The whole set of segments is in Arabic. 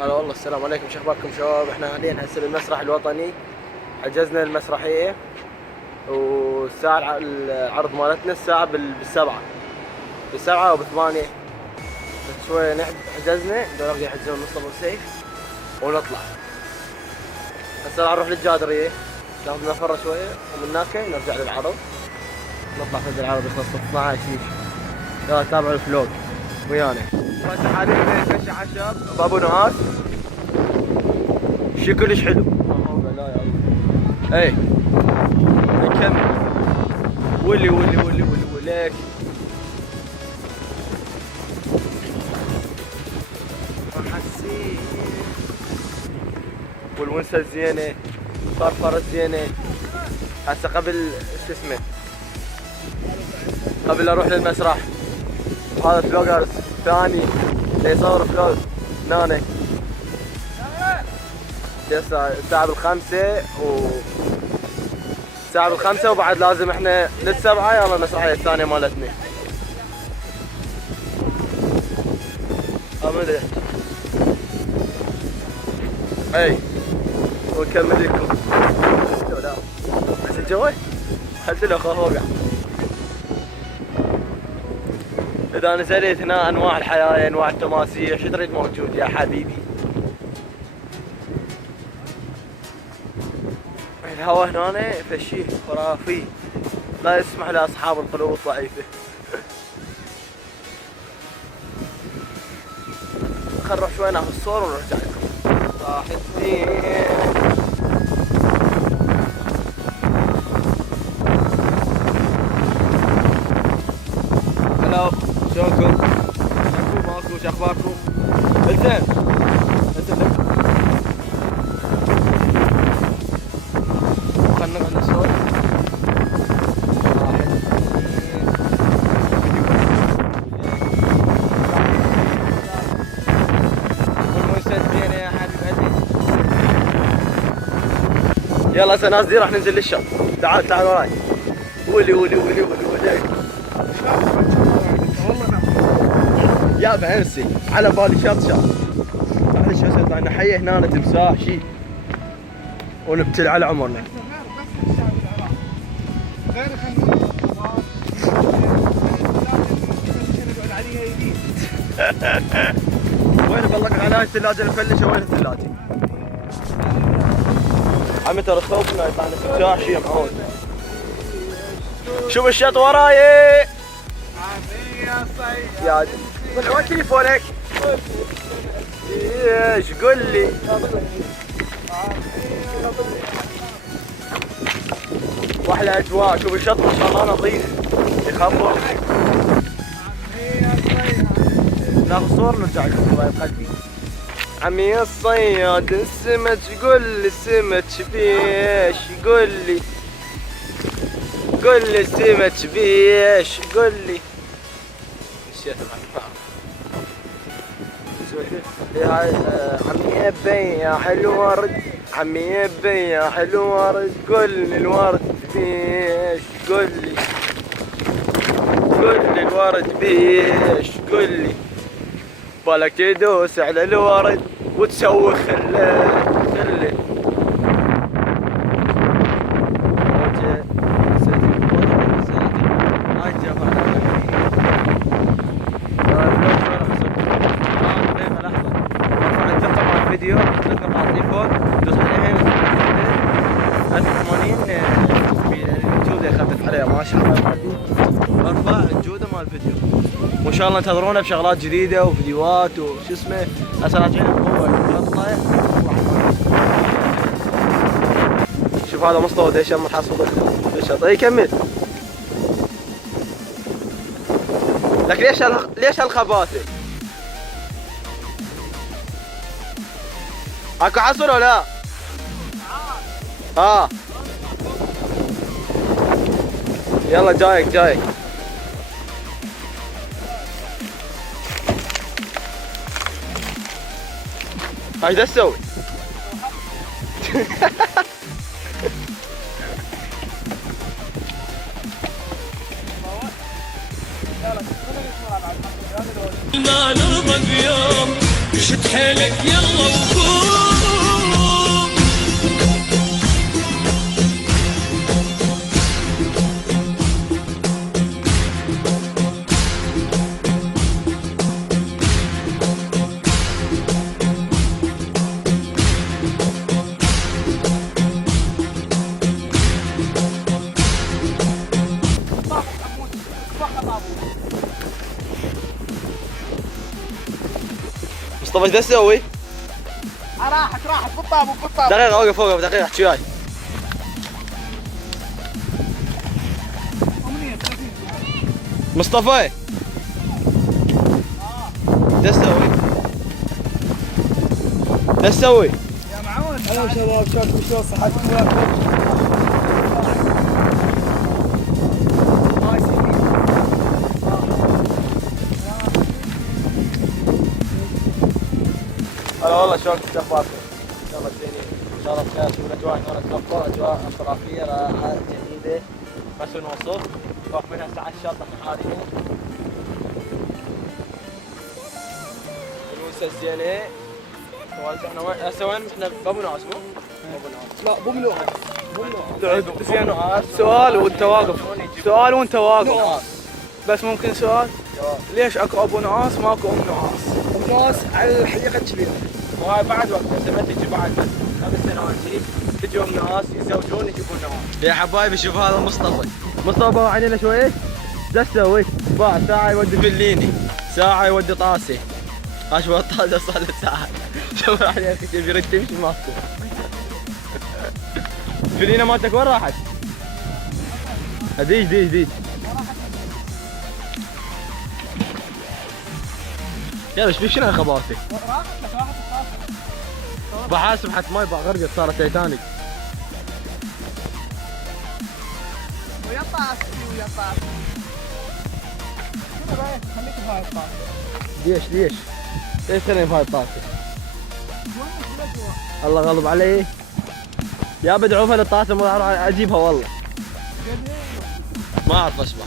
هلا والله، السلام عليكم، شو اخباركم شباب؟ احنا حاليا هسه بالمسرح الوطني، حجزنا المسرحية والساعة العرض مالتنا الساعة بالسبعة وبثمانية. بس شوية حجزنا دول يحجزون مصطفى وسيف ونطلع. هسه راح نروح للجادرية ناخذ نفرة شوية ومن هناك نرجع للعرض، نطلع فد العرض يخلص 12 يجي. يلا تابعوا الفلوج ويانا. هسه حاليا بين عشب بابو نواس، شي كلش حلو. لا يا الله. اي نكمل ولي ليك. حسين والونسه الزينه، فرفره الزينه. هسه قبل شو اسمه، قبل اروح للمسرح، هذا فلوجر ثاني يصور فلوج هنا. الساعة بالخمسة الساعة بالخمسة وبعد لازم احنا للسبعة. يلا المسرحية الثانية مالتنا. مدري اي ونكمل لكم. بس الجوي خلت له خوقع. اذا نزلت هنا انواع الحياة، انواع التماسيح، شو تريد موجود يا حبيبي. الهواء هنا فشي خرافي، لا يسمح لاصحاب القلوب الضعيفة. خل نروح شوي ناخذ الصور ونرجع لكم. راح الدين. هلا شلونكم؟ ماكو شو اخباركم؟ زين. خلنا نقعد نصور. يلا هسه ناس دي راح ننزل للشط. تعال وراي. ولي يا بهمسي على بالي شط. معلش هسه احنا حي هنا تمساح شي ونبتل على عمرنا. وين بلق على الثلاجة المفلشة؟ وين الثلاجة؟ عمي ترى خوفنا يطلعنا تمساح شي معود. شوف الشط وراي يا وين تليفونك؟ ايش قول لي؟ واحلى اجواء. شوف الشط ما شاء الله نظيف يخبر. ناخذ صور نرجع لكم حبايب قلبي. عمي الصياد السمك قول لي السمك بيش، قول لي السمك بيش، قول لي. عمي يبي يا حلو ورد، عمي يبي يا حلو ورد، قول لي الورد بيش، قول لي الورد بيش، قول لي. بالك تدوس على الورد وتسوي خله. فيديو تضغط على التليفون دوس عليه هنا 1080 الجودة يخفف عليها ما شاء الله. ارفع الجودة مال الفيديو وان شاء الله انتظرونا بشغلات جديدة وفيديوهات وشو اسمه. هسه راجعين بقوة. شوف هذا مصطفى ديش من حصوده بالشط. اي كمل لك. ليش هالخباثة؟ اكو حصل ولا؟ يلا جايك. ايش تسوي؟ ما نرضى اليوم شد حيلك يلا وقوم. مصطفى ايش تسوي؟ راحت بالطابق. دقيقة اوقف دقيقة احكي وياي. مصطفى ايش تسوي؟ يا معود هلا شباب، شلون صحتكم وياكم؟ هلا والله، شلون اخباركم؟ ان شاء الله زينين، ان شاء الله بخير. شوف الاجواء هنا تكفر، اجواء خرافيه رائعه جميله ما شو نوصف. فوق منها ساعات شاطئ حاليا، الونسه الزينه. احنا هسه وين؟ احنا بابو نواس مو؟ لا بو منو سؤال وانت واقف. بس ممكن سؤال؟ ليش اكو ابو نعاس ماكو ام نعاس؟ الناس على الحقيقه كذي. وهاي بعد وقت هسه ما تجي بعد 5 سنوات تجي ام نواس يزوجون يجيبون نواس. يا حبايبي شوف هذا مصطفى علينا شوي. ايش تسوي؟ باع ساعه يودي فليني، ساعه يودي طاسي. اشوى الطاسه صار له ساعه. شوف عليك يريد تمشي ماكو. فلينه مالتك وين راحت؟ ديج يلا ايش فيك؟ شنو خبرتك؟ راحت الطاسه. بحاسب حتى ماي غرقت صارت تايتانيك. ويا طاسه. شنو رايك خليك بهاي الطاسه؟ ليش ترمي بهاي الطاسه؟ الله غلب علي. يا بدعوفها للطاسه ما راح اجيبها والله. ما اعرف اشبح.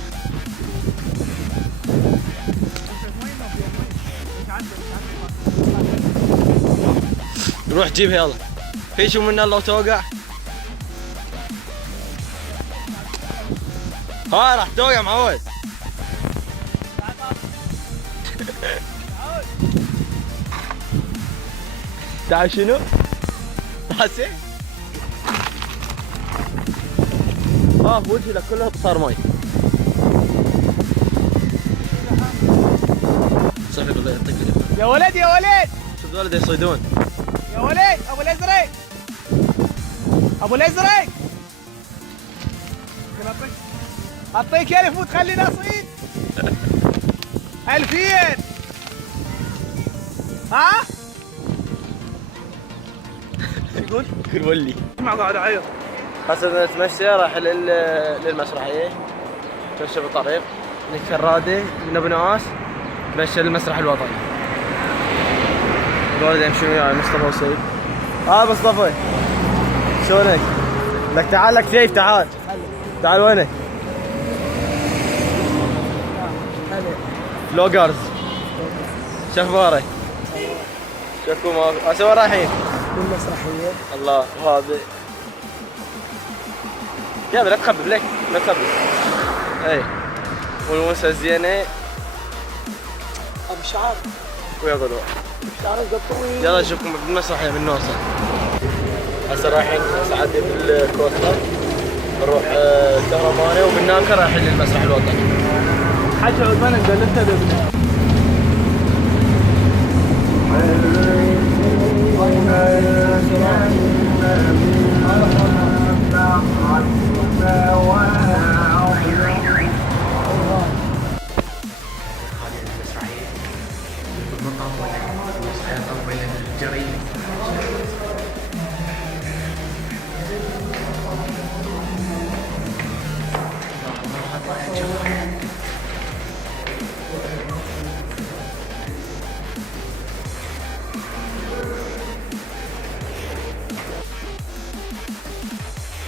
روح جيبها يلا. في شو منا لو توقع؟ ها راح توقع معود. تعال شنو؟ طاسه؟ وجهي لك كله صار ماي. صحيح بالله يعطيك العافيه. يا ولد شوف ولد يصيدون. يا ولد ابو الازرق اعطيك الف وتخلينا صيد 2000. ها؟ يقول ولي ما قاعد اعيط. هسه نتمشى راح للمسرحيه. نتمشى بالطريق من الكراده من ابو نواس نتمشى للمسرح الوطني. الولد يمشي وياي مصطفى وسيف. مصطفى شلونك؟ لك تعال لك سيف تعال وينك؟ فلوجرز شو اخبارك؟ شكو ما هسه وين رايحين؟ المسرحيه. الله وهذا يا لا تخبب لك لا تخبب. اي والونسه الزينه ابو شعر ويا ضلوع. شعر طويل. يلا نشوفكم بالمسرحيه من نوصل. هسه رايحين نعدي بالكوستر نروح كهربانه ومن هناك رايحين للمسرح الوطني. حكى عثمان قال انت بابنك.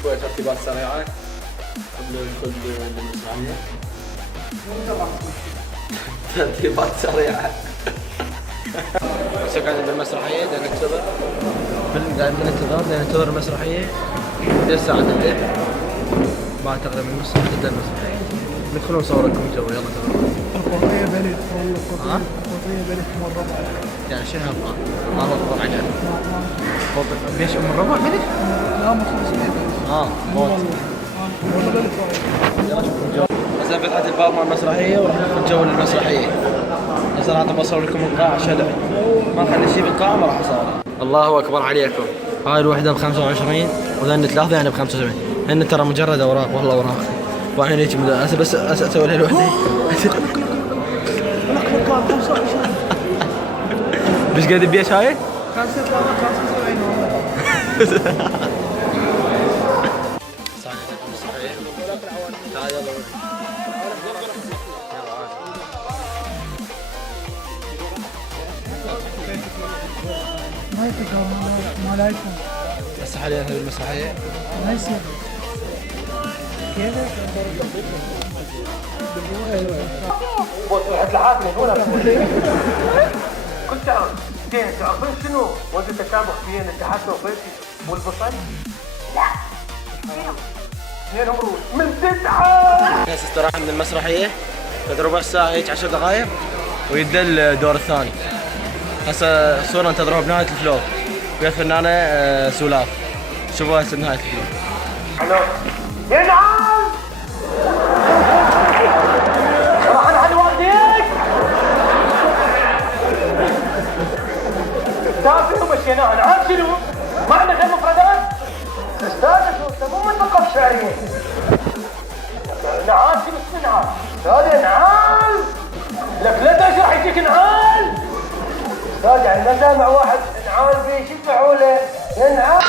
شوية ترتيبات سريعة قبل الدخول للمسرحية. ترتيبات سريعة. هسه قاعدين بالمسرحية قاعدين ننتظر المسرحية. 3 ساعات الليل بعد تقريبا نص ساعة تبدأ المسرحية. ندخلون نصور لكم جو. يلا تمام. القطية بلد القطية بلد من الربع. يعني شنو هالقطع؟ ما هو الربع يعني. ليش من الربع بلد؟ لا مو 500 بلد. موت. والله بلد وايد. يلا شوفوا الجو. هسه فتحت الباب مال المسرحية وراح ندخل جو للمسرحية. هسه راح بصور لكم القاعة شلع. ما خلي شيء بالقاعة ما راح اصورها. الله اكبر عليكم. هاي الوحدة ب 25 وذن 3 يعني ب 75. هن ترى مجرد اوراق والله اوراق. والحين هيك هسه بس اسوي لها الوحدة. مش قاعد بيش هاي؟ 75 ما يتقال ما لا يكون. هسه حاليا هذه المسرحية ما يصير. كيفك؟ كنت زين تعرفين شنو وجه التشابه بين التحسن الصيفي والبصل؟ لا اثنينهم روس من 9. هسه استراحة من المسرحية بعد ربع ساعة هيك 10 دقائق ويبدا الدور الثاني. هسه صورة انتظروها بنهاية الفلوق ويا الفنانة سولاف. شوفوا هسه بنهاية الفلوق. الو ينعم راح نحل والديك تافه ومشيناها. نعم شنو؟ ما عندك المفردات؟ استاذ شو انت مو مثقف شعريا. نعال شنو اسمه نعال؟ استاذ نعال لك لا تشرح يجيك نعال. استاذ يعني ما سامع واحد نعال بيه شو فعوله؟ ينعال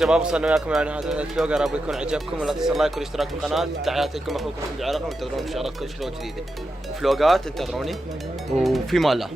شباب وصلنا وياكم يعني هذا الفلوق. ارجو يكون عجبكم ولا تنسوا اللايك والاشتراك بالقناه. تحياتي لكم اخوكم حمد العرقي وانتظروني ان شاء الله كل فلوق جديده وفلوقات انتظروني وفي مال الله.